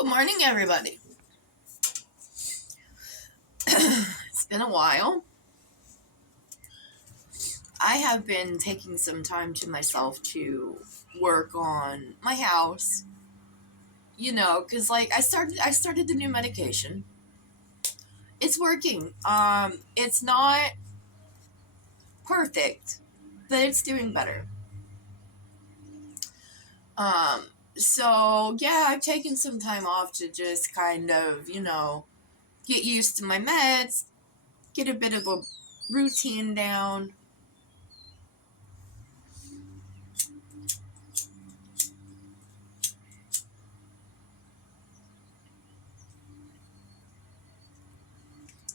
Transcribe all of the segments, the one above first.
Good morning, everybody. It's been a while. I have been taking some time to myself to work on my house. Because like I started the new medication. It's working. It's not perfect, but it's doing better. Um, so yeah, I've taken some time off to just kind of, get used to my meds, get a bit of a routine down.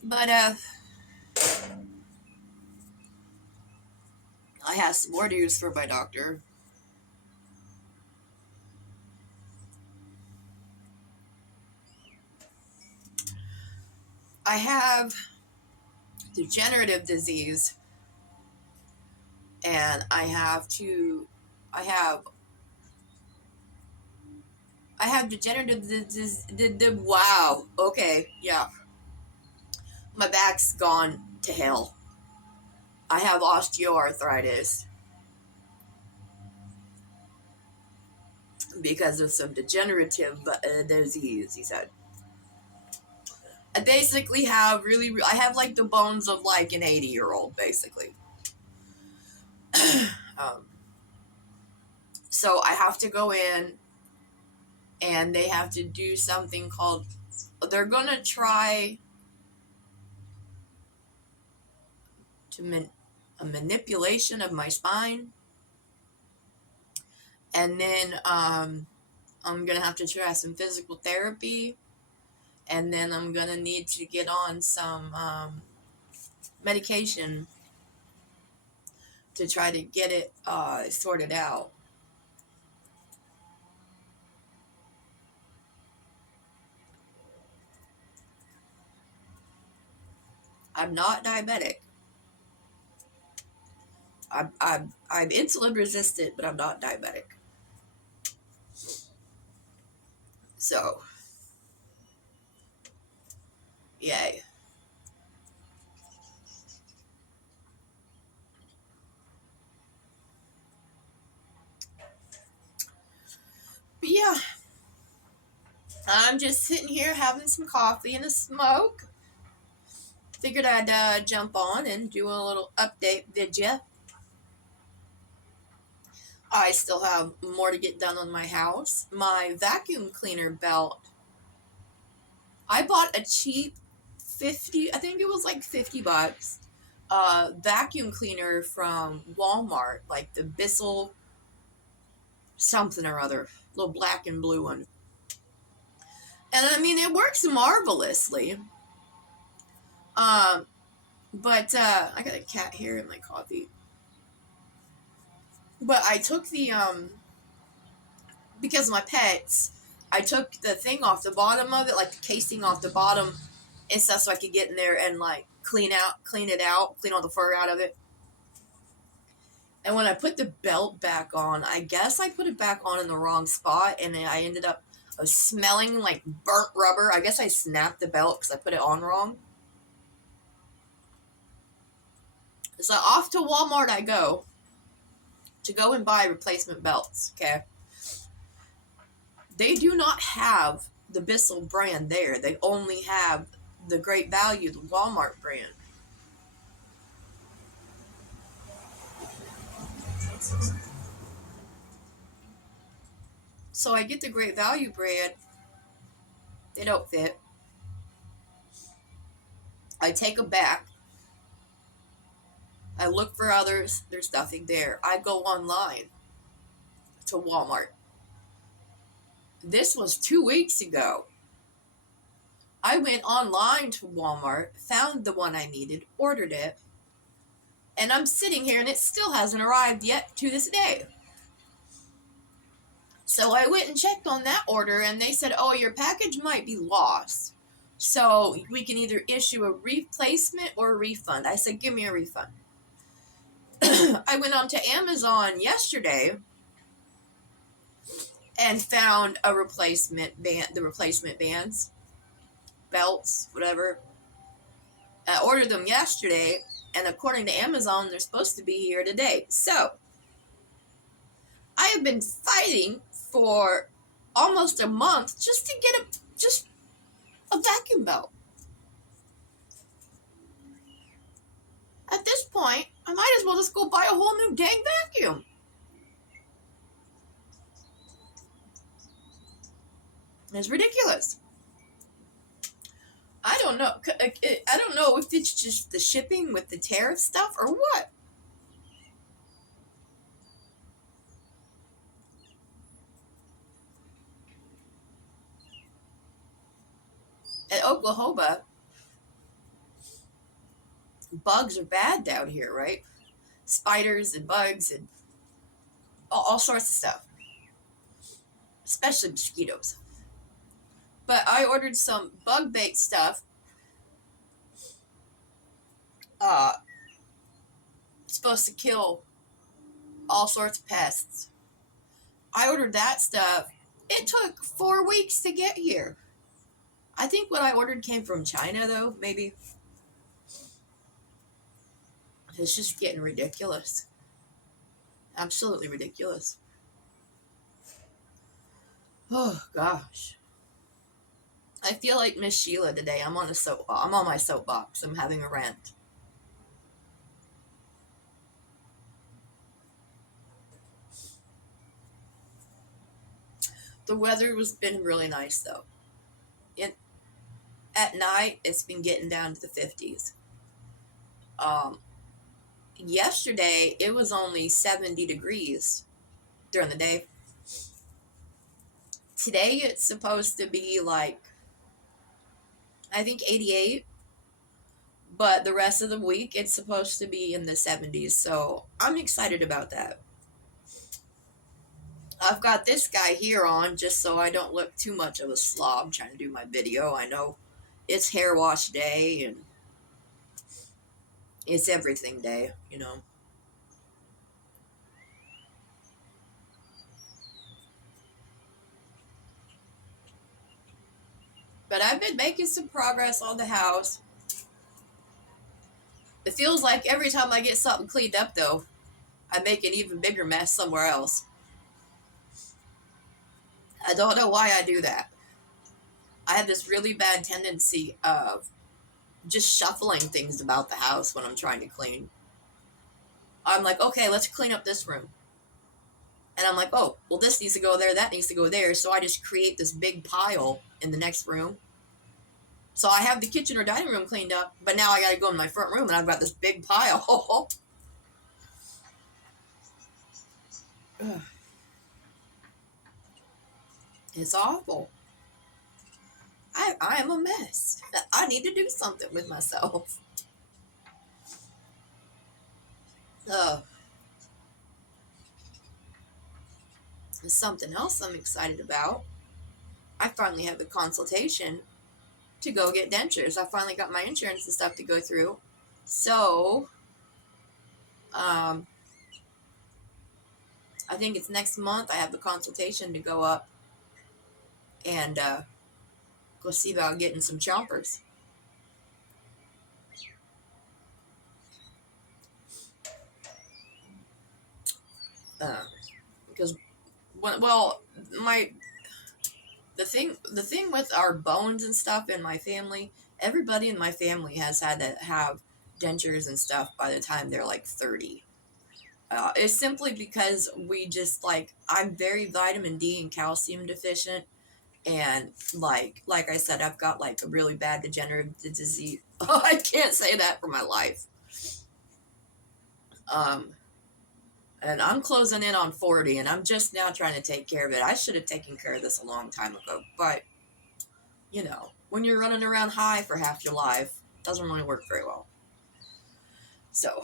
But I have some orders for my doctor. I have degenerative disease, and I have I have degenerative disease. Wow. Okay. Yeah. My back's gone to hell. I have osteoarthritis because of some degenerative disease. He said. I basically have I have like the bones of like an 80-year-old, basically. um, so I have to go in and they have to do something called, they're going to try to a manipulation of my spine, and then I'm gonna have to try some physical therapy, and then I'm gonna need to get on some medication to try to get it sorted out. I'm not diabetic. I'm insulin resistant, but I'm not diabetic. So, yay. But yeah, I'm just sitting here having some coffee and a smoke. Figured I'd jump on and do a little update video. I still have more to get done on my house. My vacuum cleaner belt, I bought a cheap 50, I think it was like $50, vacuum cleaner from Walmart, like the Bissell something or other, little black and blue one. And I mean, it works marvelously. Um, but I got a cat here in my coffee. But I took because of my pets, I took the thing off the bottom of it, like the casing off the bottom and stuff, so I could get in there and like clean it out, clean all the fur out of it. And when I put the belt back on, I guess I put it back on in the wrong spot, and then I ended up smelling like burnt rubber. I guess I snapped the belt because I put it on wrong. So off to Walmart I go to go and buy replacement belts. Okay, they do not have the Bissell brand there. They only have the Great Value, the Walmart brand. So I get the Great Value brand. They don't fit. I take them back. I look for others. There's nothing there. I go online to Walmart. This was 2 weeks ago. I went online to Walmart, found the one I needed, ordered it, and I'm sitting here and it still hasn't arrived yet to this day. So I went and checked on that order, and they said, oh, your package might be lost. So we can either issue a replacement or a refund. I said, give me a refund. I went on to Amazon yesterday and found a replacement band, the replacement bands, belts, whatever. I ordered them yesterday, and according to Amazon, they're supposed to be here today. So I have been fighting for almost a month just to get a vacuum belt. At this point, I might as well just go buy a whole new dang vacuum. It's ridiculous. I don't know. I don't know if it's just the shipping with the tariff stuff or what. At Oklahoma, bugs are bad down here, right? Spiders and bugs and all sorts of stuff, especially mosquitoes. But I ordered some bug bait stuff. Uh, supposed to kill all sorts of pests. I ordered that stuff. It took 4 weeks to get here. I think what I ordered came from China, though, maybe. It's just getting ridiculous. Absolutely ridiculous. Oh, gosh. I feel like Miss Sheila today. I'm on my soapbox. I'm having a rant. The weather has been really nice, though. At night, it's been getting down to the 50s. Um, Yesterday, it was only 70 degrees during the day. Today, it's supposed to be like, I think 88, but the rest of the week, it's supposed to be in the 70s. So I'm excited about that. I've got this guy here on just so I don't look too much of a slob trying to do my video. I know it's hair wash day and it's everything day, you know. But I've been making some progress on the house. It feels like every time I get something cleaned up, though, I make an even bigger mess somewhere else. I don't know why I do that. I have this really bad tendency of just shuffling things about the house when I'm trying to clean. I'm like, okay, let's clean up this room. And I'm like, oh, well, this needs to go there, that needs to go there. So I just create this big pile in the next room. So I have the kitchen or dining room cleaned up, but now I got to go in my front room and I've got this big pile. It's awful. I am a mess. I need to do something with myself. Uh, Something else I'm excited about. I finally have the consultation to go get dentures. I finally got my insurance and stuff to go through. So, um, I think it's next month. I have the consultation to go up and go see about getting some chompers. Uh, because well, my the thing with our bones and stuff in my family, everybody in my family has had to have dentures and stuff by the time they're like 30. It's simply because we just like I'm very vitamin D and calcium deficient, and like I said, I've got like a really bad degenerative disease. Oh, I can't say that for my life. Um, and I'm closing in on 40, and I'm just now trying to take care of it. I should have taken care of this a long time ago, but when you're running around high for half your life, it doesn't really work very well. So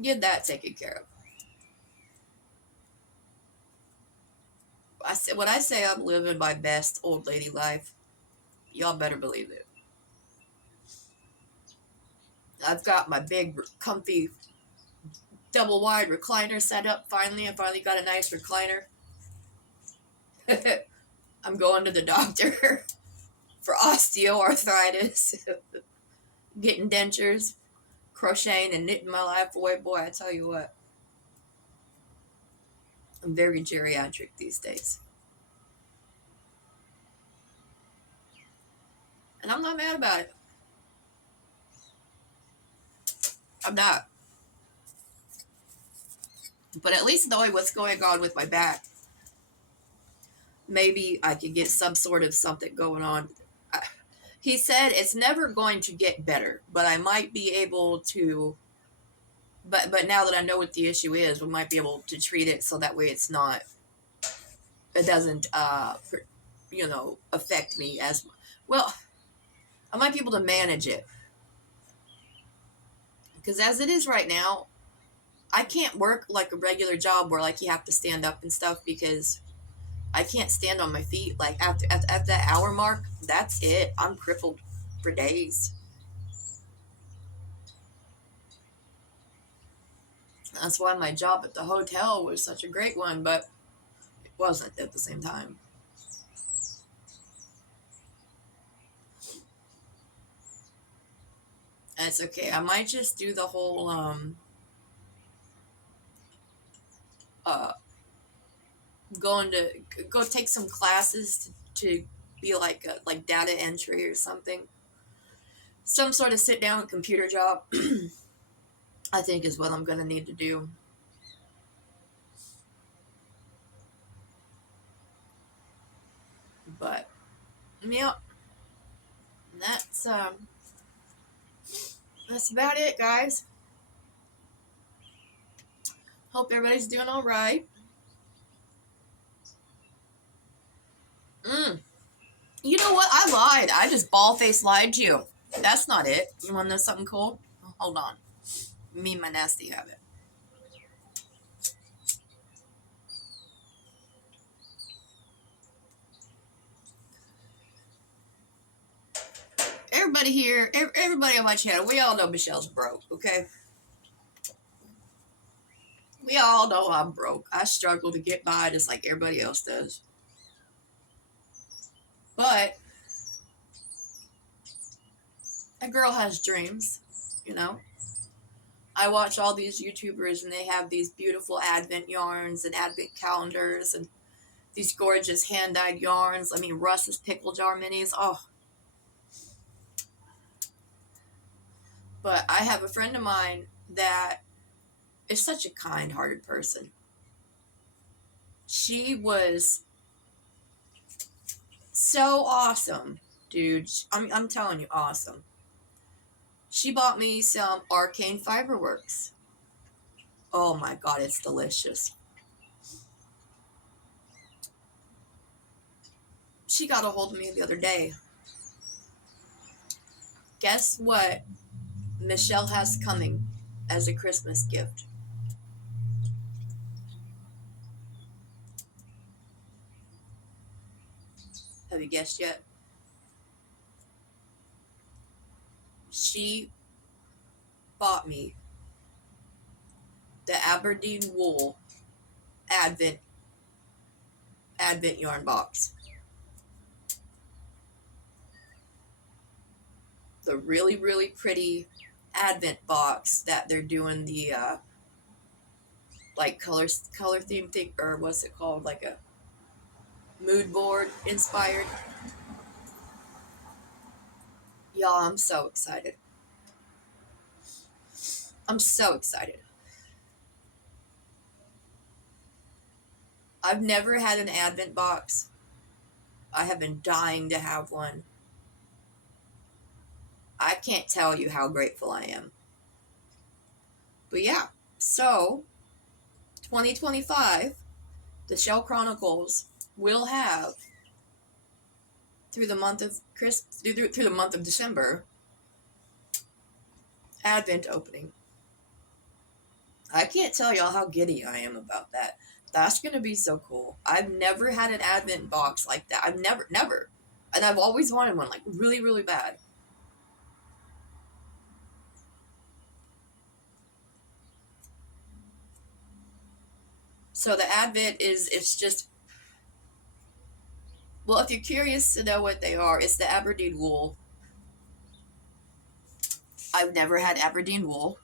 get that taken care of. When I say I'm living my best old lady life, y'all better believe it. I've got my big, comfy double wide recliner set up. Finally, I finally got a nice recliner. I'm going to the doctor for osteoarthritis, getting dentures, crocheting and knitting my life away. Boy, I tell you what, I'm very geriatric these days. And I'm not mad about it. I'm not. But at least knowing what's going on with my back, maybe I could get some sort of something going on. He said it's never going to get better, but I might be able to. But now that I know what the issue is, we might be able to treat it so that way it's not. It doesn't, affect me as well. I might be able to manage it because as it is right now, I can't work like a regular job where like you have to stand up and stuff because I can't stand on my feet. Like at that hour mark, that's it. I'm crippled for days. That's why my job at the hotel was such a great one, but it wasn't at the same time. And it's okay. I might just do the whole uh going to go take some classes to be like like data entry or something. Some sort of sit down computer job. I think is what I'm gonna need to do. But yeah, that's that's about it, guys. Hope everybody's doing all right. Mm. You know what? I lied. I just ball face lied to you. That's not it. You want to know something cool? Hold on. Me and my nasty habit. Everybody here, everybody on my channel, we all know Michelle's broke, okay? We all know I'm broke. I struggle to get by just like everybody else does. But a girl has dreams, you know? I watch all these YouTubers and they have these beautiful advent yarns and advent calendars and these gorgeous hand-dyed yarns. I mean, Russ's pickle jar minis. Oh, but I have a friend of mine that is such a kind-hearted person. She was so awesome, dude. I'm telling you, awesome. She bought me some Arcane Fiberworks. Oh my god, it's delicious. She got a hold of me the other day. Guess what Michelle has coming as a Christmas gift? Have you guessed yet? She bought me the Aberdeen Wool Advent yarn box. The really, really pretty Advent box that they're doing the like color theme thing, or what's it called, like a mood board inspired. Y'all, I'm so excited. I'm so excited. I've never had an Advent box. I have been dying to have one. I can't tell you how grateful I am. But yeah, so 2025, the Shell Chronicles will have through the month of through the month of December, Advent opening. I can't tell y'all how giddy I am about that. That's gonna be so cool. I've never had an Advent box like that. I've never, and I've always wanted one, like really, really bad. So the Advent it's just, well, if you're curious to know what they are, it's the Aberdeen wool. I've never had Aberdeen wool.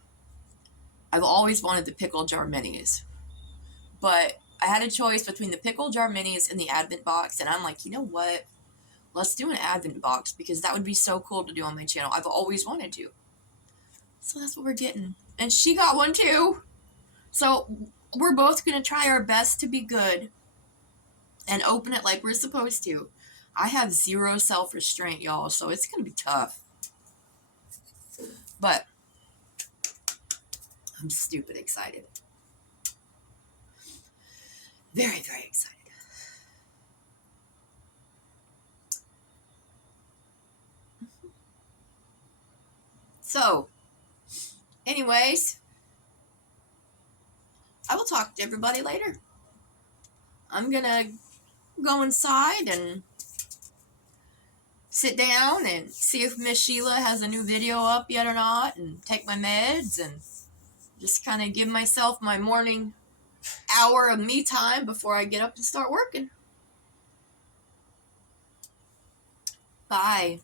I've always wanted the pickle jar minis, but I had a choice between the pickle jar minis and the Advent box, and I'm like, you know what? Let's do an Advent box because that would be so cool to do on my channel. I've always wanted to. So that's what we're getting. And she got one too. So we're both going to try our best to be good and open it like we're supposed to. I have zero self-restraint, y'all, so it's going to be tough. But I'm stupid excited. Very, very excited. So, anyways, I will talk to everybody later. I'm going to go inside and sit down and see if Miss Sheila has a new video up yet or not, and take my meds and just kind of give myself my morning hour of me time before I get up and start working. Bye.